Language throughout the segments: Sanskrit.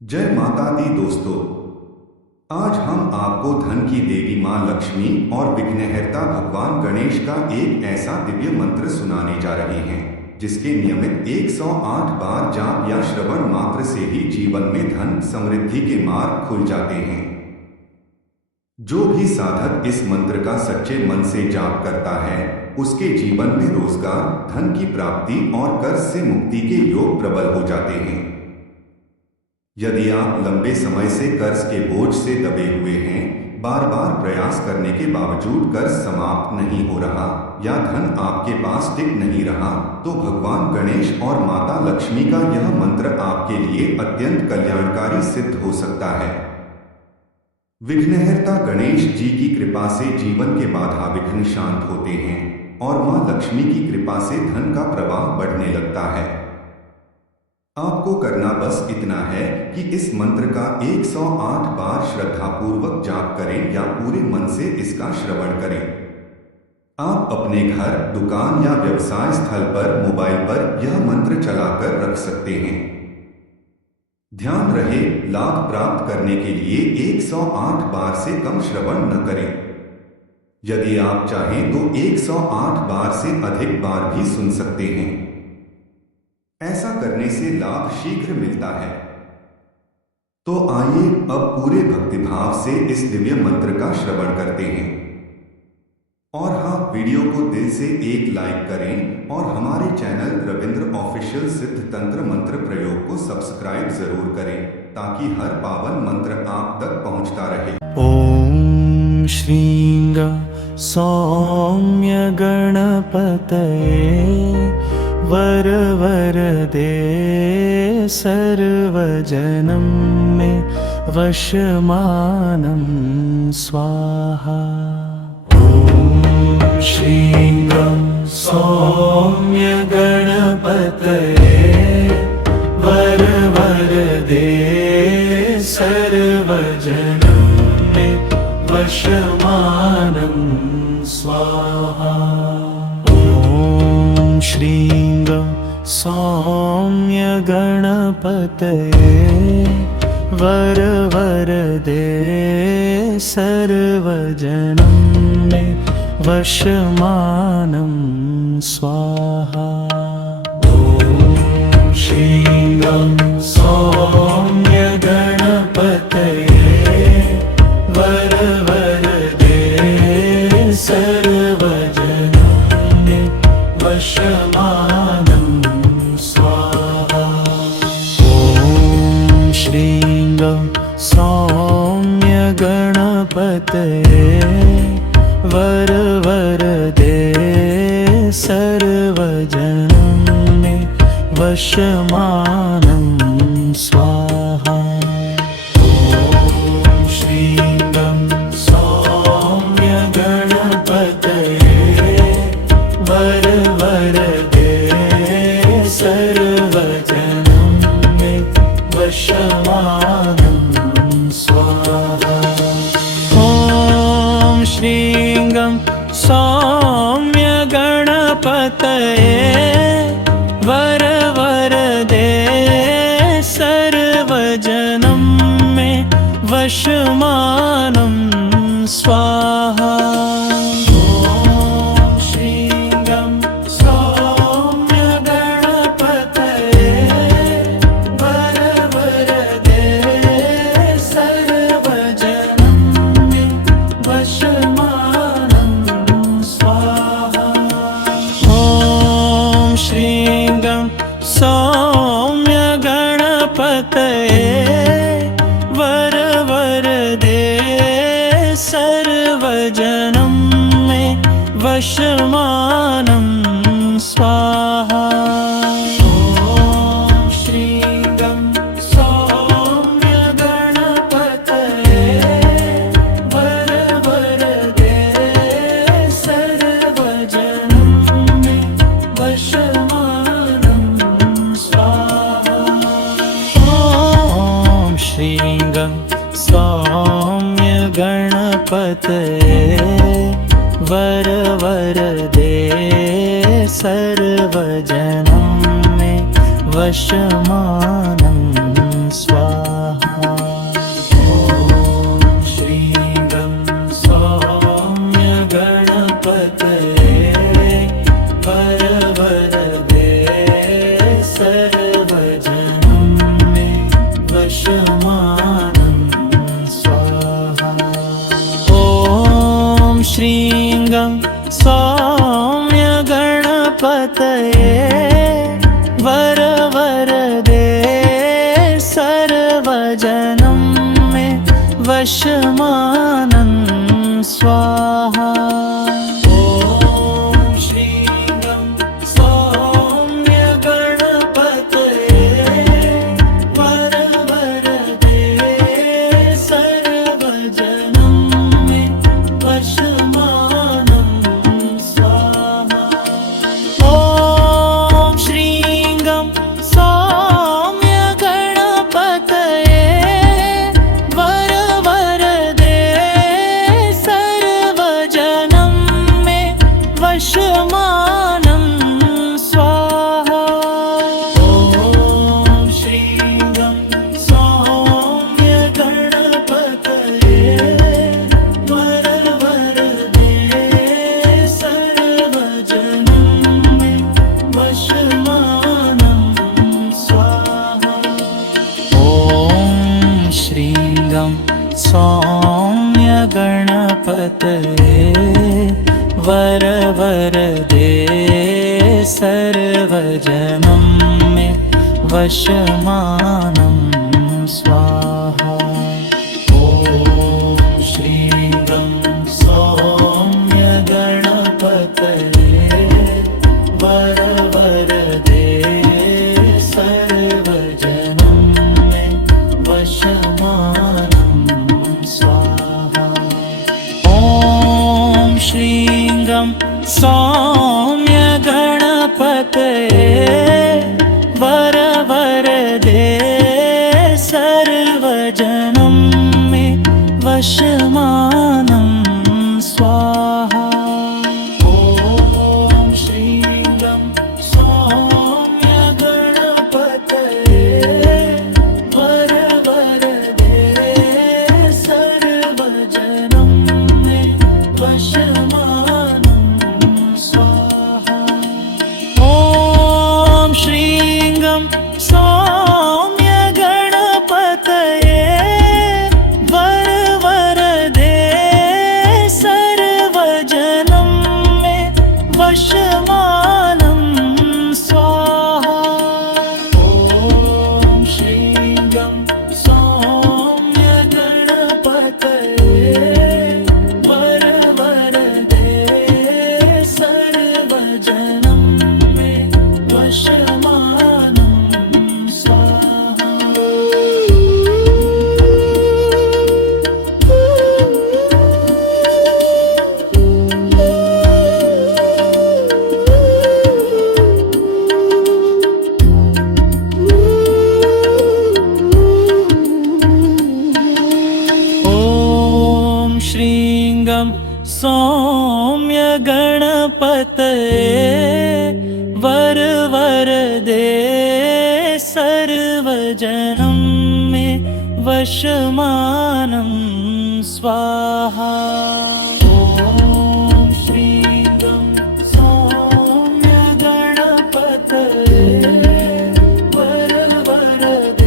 जय माता दी दोस्तों। आज हम आपको धन की देवी मां लक्ष्मी और विघ्नहर्ता भगवान गणेश का एक ऐसा दिव्य मंत्र सुनाने जा रहे हैं जिसके नियमित 108 बार जाप या श्रवण मात्र से ही जीवन में धन समृद्धि के मार्ग खुल जाते हैं। जो भी साधक इस मंत्र का सच्चे मन से जाप करता है उसके जीवन में रोजगार, धन की प्राप्ति और कर्ज से मुक्ति के योग प्रबल हो जाते हैं। यदि आप लंबे समय से कर्ज के बोझ से दबे हुए हैं, बार बार प्रयास करने के बावजूद कर्ज समाप्त नहीं हो रहा या धन आपके पास टिक नहीं रहा, तो भगवान गणेश और माता लक्ष्मी का यह मंत्र आपके लिए अत्यंत कल्याणकारी सिद्ध हो सकता है। विघ्नहर्ता गणेश जी की कृपा से जीवन के बाधा विघ्न शांत होते हैं और मां लक्ष्मी की कृपा से धन का प्रवाह बढ़ने लगता है। आपको करना बस इतना है कि इस मंत्र का 108 बार श्रद्धापूर्वक जाप करें या पूरे मन से इसका श्रवण करें। आप अपने घर, दुकान या व्यवसाय स्थल पर मोबाइल पर यह मंत्र चलाकर रख सकते हैं। ध्यान रहे, लाभ प्राप्त करने के लिए 108 बार से कम श्रवण न करें। यदि आप चाहें तो 108 बार से अधिक बार भी सुन सकते हैं। ऐसा करने से लाभ शीघ्र मिलता है। तो आइए अब पूरे भक्तिभाव से इस दिव्य मंत्र का श्रवण करते हैं। और हाँ, वीडियो को दिल से एक लाइक करें और हमारे चैनल रविंद्र ऑफिशियल सिद्ध तंत्र मंत्र प्रयोग को सब्सक्राइब जरूर करें ताकि हर पावन मंत्र आप तक पहुंचता रहे। ओम श्रीं सौम्य गणपतये वरवरदे सर्वजनं मे वशमानं स्वाहा। ॐ श्रीं सौम्य गणपतये वरवरदे सर्वजनं मे वशमानं स्वाहा। ॐ श्रीं सौम्य गणपतये वरवरदे सर्वजनं मे वशमानं स्वाहा। ॐ श्रीं सौम्य गणपतये वरवरदे सर्वजनं मे वशमानं स्वाहा। ॐ श्रीं सौम्य गणपतये वरवरदे सर्वजनं मे वशमानं स्वाहा। ॐ श्रीं सौम्य गणपतये वरवरदे सर्वजनं मे वशमानं स्वाहा। ॐ श्रीं सौम्य गणपतये वरवरदे सर्वजनं मे वशमानं स्वाहा। सौम्य गणपतये वरवरदे सर्वजनं मे वशमानं स्वाहा। ॐ श्रीं सौम्य गणपतये वरवरदे सर्वजनं मे वशमानं श्रीं सौम्य गणपतये वरवरदे सर्वजनं मे वशमानं स्वाहा। सर्वजनं मे वशमानं स्वाहा। सौम्य गणपतये वरवरदे सर्वजनं मे वशमानं स्वाहा। ॐ श्रीं गं सौम्य गणपतये वरवरदे सर्वजनं मे वशमानं स्वाहा। ॐ श्रीं गं सौम्य गणपतये वरवरदे सर्वजनं मे वशमानं स्वाहा। ॐ श्रीं गं सौम्य गणपतये वरवरदे सर्वजनं मे वशमानं स्वाहा। ॐ श्रीं गं सौम्य गणपतये वरवरदे सर्वजनं मे वशमानं स्वाहा। ॐ श्रीं गं सौम्य गणपतये वरवरदे सर्वजनं मे वशमानं स्वाहा। ॐ श्रीं गं सौम्य गणपतये वरवरदे सर्वजनं मे वशमानं स्वाहा। ॐ श्रीं गं सौम्य गणपतये वरवरदे सर्वजनं मे वशमानं स्वाहा। ॐ श्रीं गं सौम्य गणपतये वरवरदे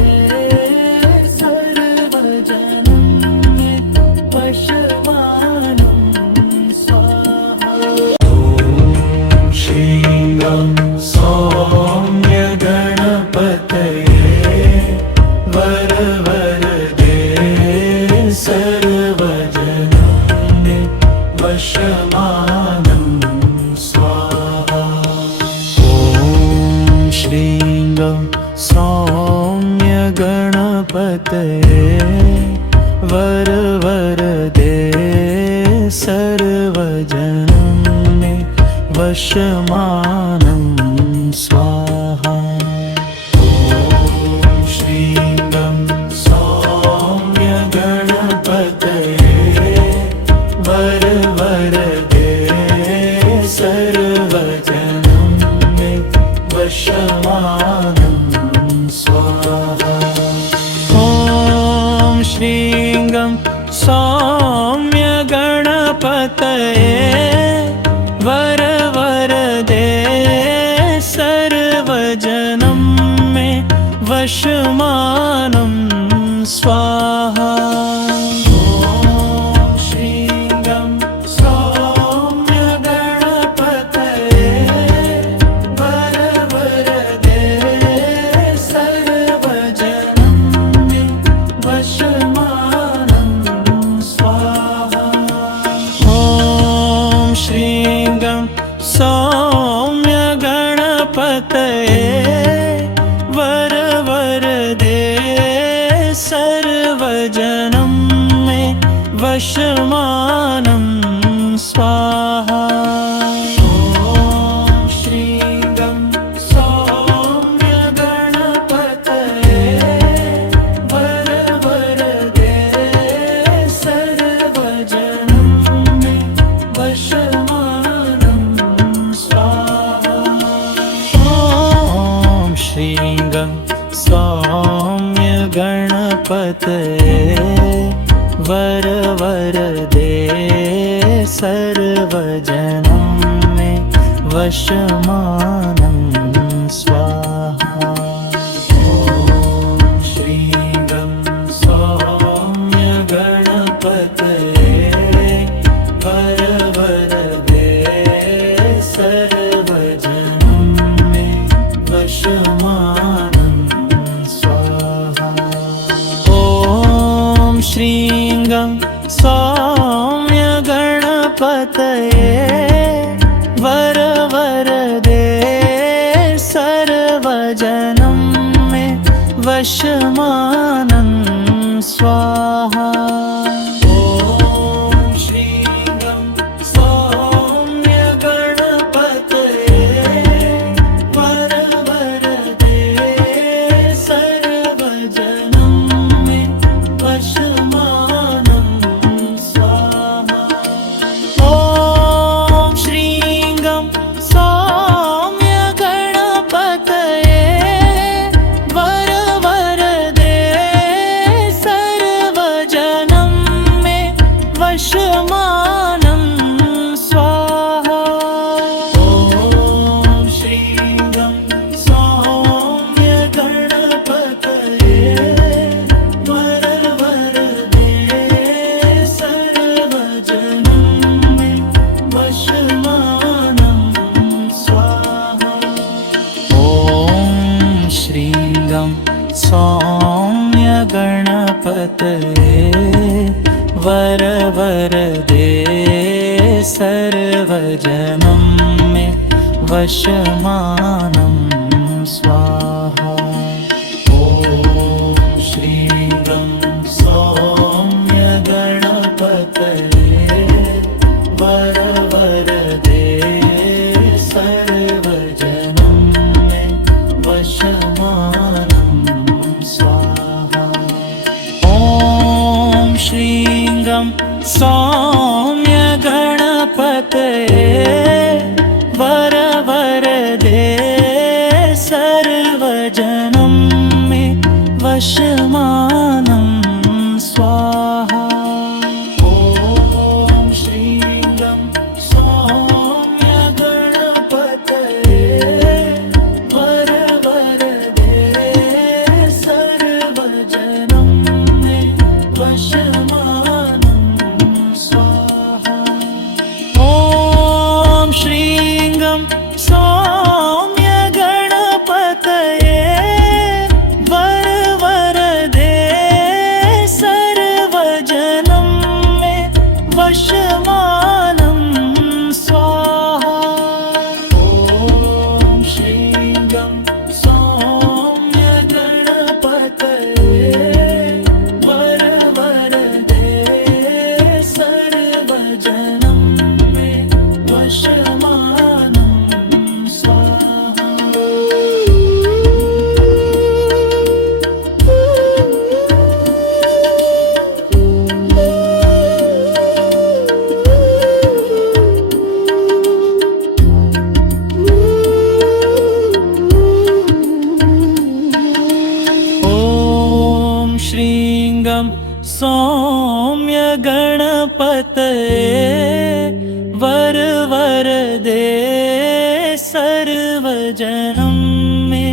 सर्वजनं मे वशमानं स्वाहा। ॐ श्रीं गं सौम्य गणपतये वरवरदे सर्वजनं मे वशमानं स्वाहा। ॐ श्रीं गं सौम्य गणपतये वरवरदे सर्वजनं मे वशमानं स्वाहा। ॐ श्रीं गं सौम्य गणपतये वरवरदे सर्वजनं मे वशमानं स्वाहा। ॐ श्रीं गं सौम्य गणपतये वरवरदे सर्वजनं मे सर्वजनं मे वशमानं स्वाहा। ॐ श्रीं गं सौम्य गणपतये वरवरदे सर्वजनं मे वशमानं स्वाहा। ॐ श्रीं गं सौम्य गणपतये वरवरदे सर्वजनं मे वशमानं स्वाहा। ॐ श्रीं गं सौम्य गणपतये वरवरदे सर्वजनं मे वशमानं स्वाहा। ॐ श्रीं गं सौम्य गणपतये वरवरदे सर्वजनं मे वशमानं स्वाहा। ॐ श्रीं गं सौम्य गणपतये वरवरदे सर्वजनं मे वशमानं स्वाहा। ॐ श्रीं गं सौम्य गणपतये वरवरदे सर्वजनं मे वशमानं स्वाहा। ॐ श्रीं गं सौम्य गणपतये वरवरदे सर्वजनं मे वशमानं स्वाहा। ॐ श्रीं गं सौम्य गणपतये वरवरदे सर्वजनं मे वशमानं स्वाहा। ॐ श्रीं गं सौम्य गणपतये वरवरदे सर्वजनं मे वशमानं स्वाहा। ॐ श्रीं गं सौम्य गणपतये वरवरदे सर्वजनं मे वशमानं स्वाहा। ॐ श्रीं गं सौम्य गणपतये वरवरदे सर्वजनं मे वशमानं स्वाहा। ॐ श्रीं गं सौम्य गणपतये वरवरदे सर्वजनं मे वशमानं स्वाहा। ॐ श्रीं गं सौम्य गणपतये वरवरदे सर्वजनं मे वशमानं स्वाहा। ॐ श्रीं गं सौम्य गणपतये वरवरदे सर्वजनं मे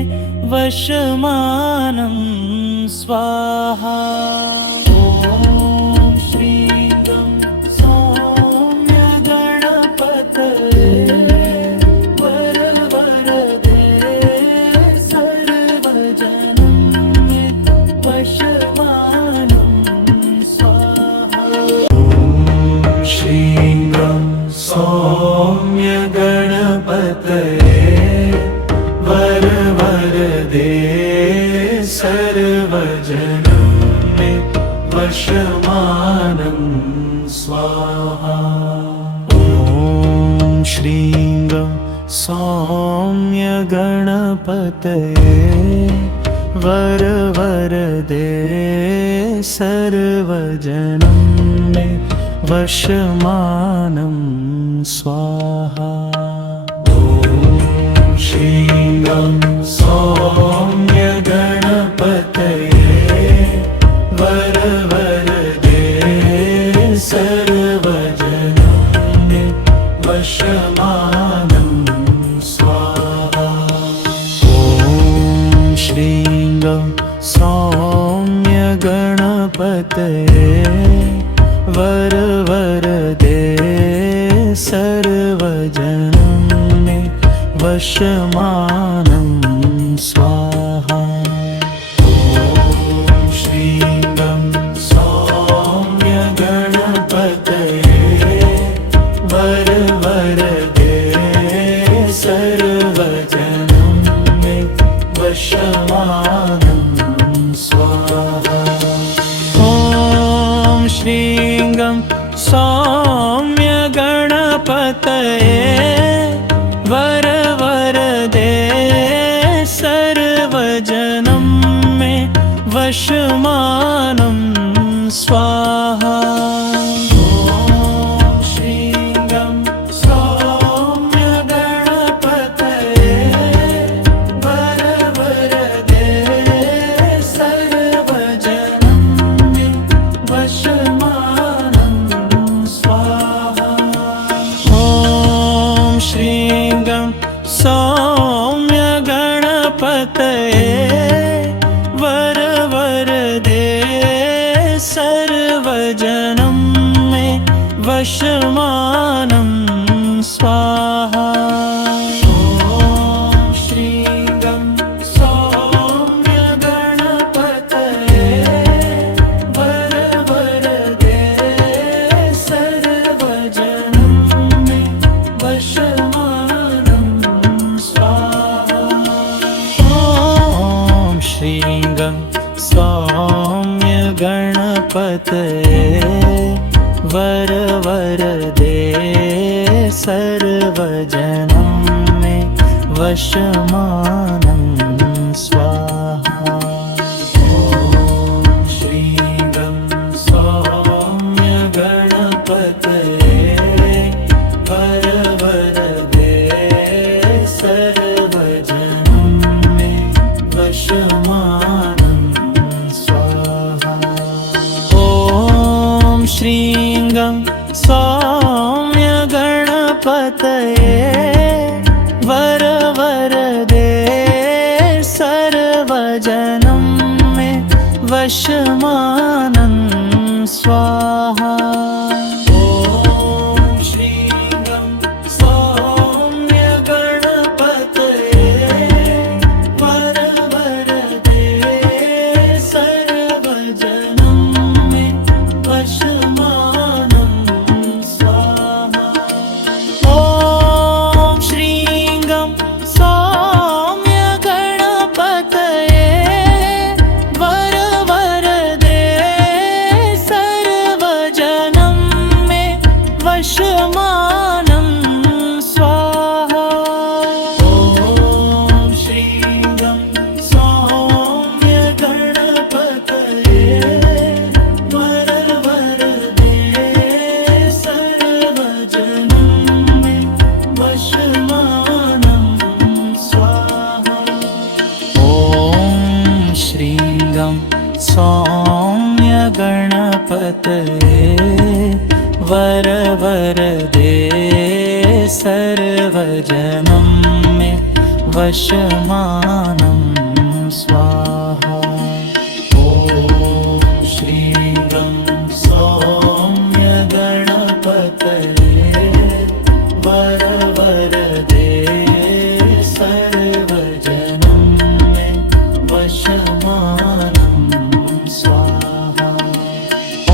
वशमानं स्वाहा। ॐ श्रीं गं सौम्य गणपतये वरवरदे सर्वजनं मे वशमानं स्वाहा। ॐ श्रीं गं सौम्य गणपतये वरवरदे सर्वजनं वशमानं स्वाहा। ॐ श्रीं सौम्य गणपतये वरवरदे सर्वजनं मे वशमानं स्वाहा। ॐ श्रीं सौम्य गणपतये वरवरदे सर्वजनं मे वशमानं स्वाहा। ॐ श्रीं सौम्य गणपतये वरवरदे सर्वजनं मे वशमानं स्वाहा। ॐ श्रीं सौम्य गणपतये वरवरदे सर्वजनं मे वशमानं स्वाहा। ॐ श्रीं सौम्य गणपतये वरवरदे सर्वजनं मे वशमानं स्वाहा। ॐ श्रीं सौम्य गणपतये वरवरदे सर्वजनं मे वशमानं स्वाहा। ॐ श्रीं सौम्य गणपतये वरवरदे सर्वजनं मे वशमानं स्वाहा। ॐ श्रीं सौम्य गणपतये वरवरदे सर्वजनं मे वशमानं स्वाहा। ॐ श्रीं सौम्य गणपतये वरवरदे सर्वजनं मे वशमानं स्वाहा। ॐ श्रीं सौम्य गणपतये वरवरदे सर्वजनं मे वशमानं स्वाहा। ॐ श्रीं सौम्य गणपतये वरवरदे सर्वजनं मे वशमानं स्वाहा। ॐ श्रीं सौम्य गणपतये वरवरदे सर्वजनं मे वशमानं स्वाहा। ॐ श्रीं सौम्य गणपतये वरवरदे सर्वजनं मे वशमानं स्वाहा। ॐ श्रीं सौम्य गणपतये वरवरदे सर्वजनं मे वशमानं स्वाहा। ॐ श्रीं सौम्य गणपतये वरवरदे सर्वजनं मे वशमानं स्वाहा। ॐ श्रीं सौम्य गणपतये वरवरदे सर्वजनं मे वशमानं स्वाहा।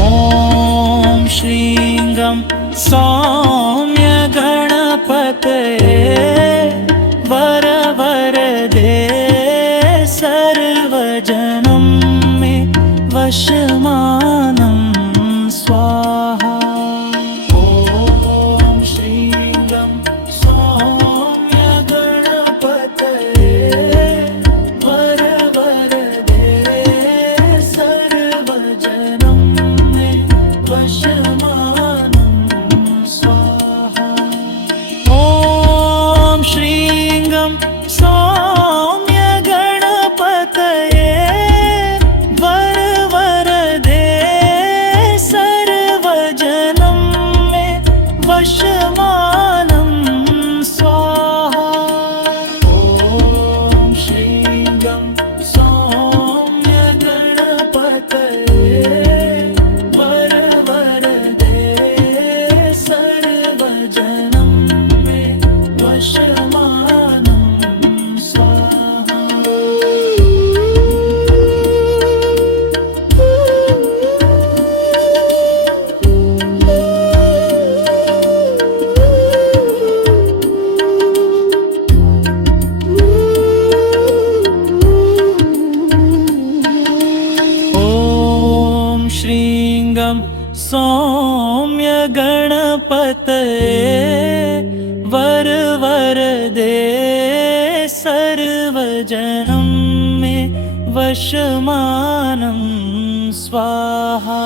ॐ श्रीं सौम्य गणपतये वरवरदे सर्वजनं मे वशमानं वशमानं स्वाहा। ॐ श्रीं सौम्य गणपतये वरवरदे सर्वजनं मे वशमानं स्वाहा। ॐ श्रीं सौम्य गणपतये वरवरदे सर्वजनं मे वशमानं स्वाहा। ॐ श्रीं सौम्य गणपतये वरवरदे सर्वजनं मे वशमानं स्वाहा।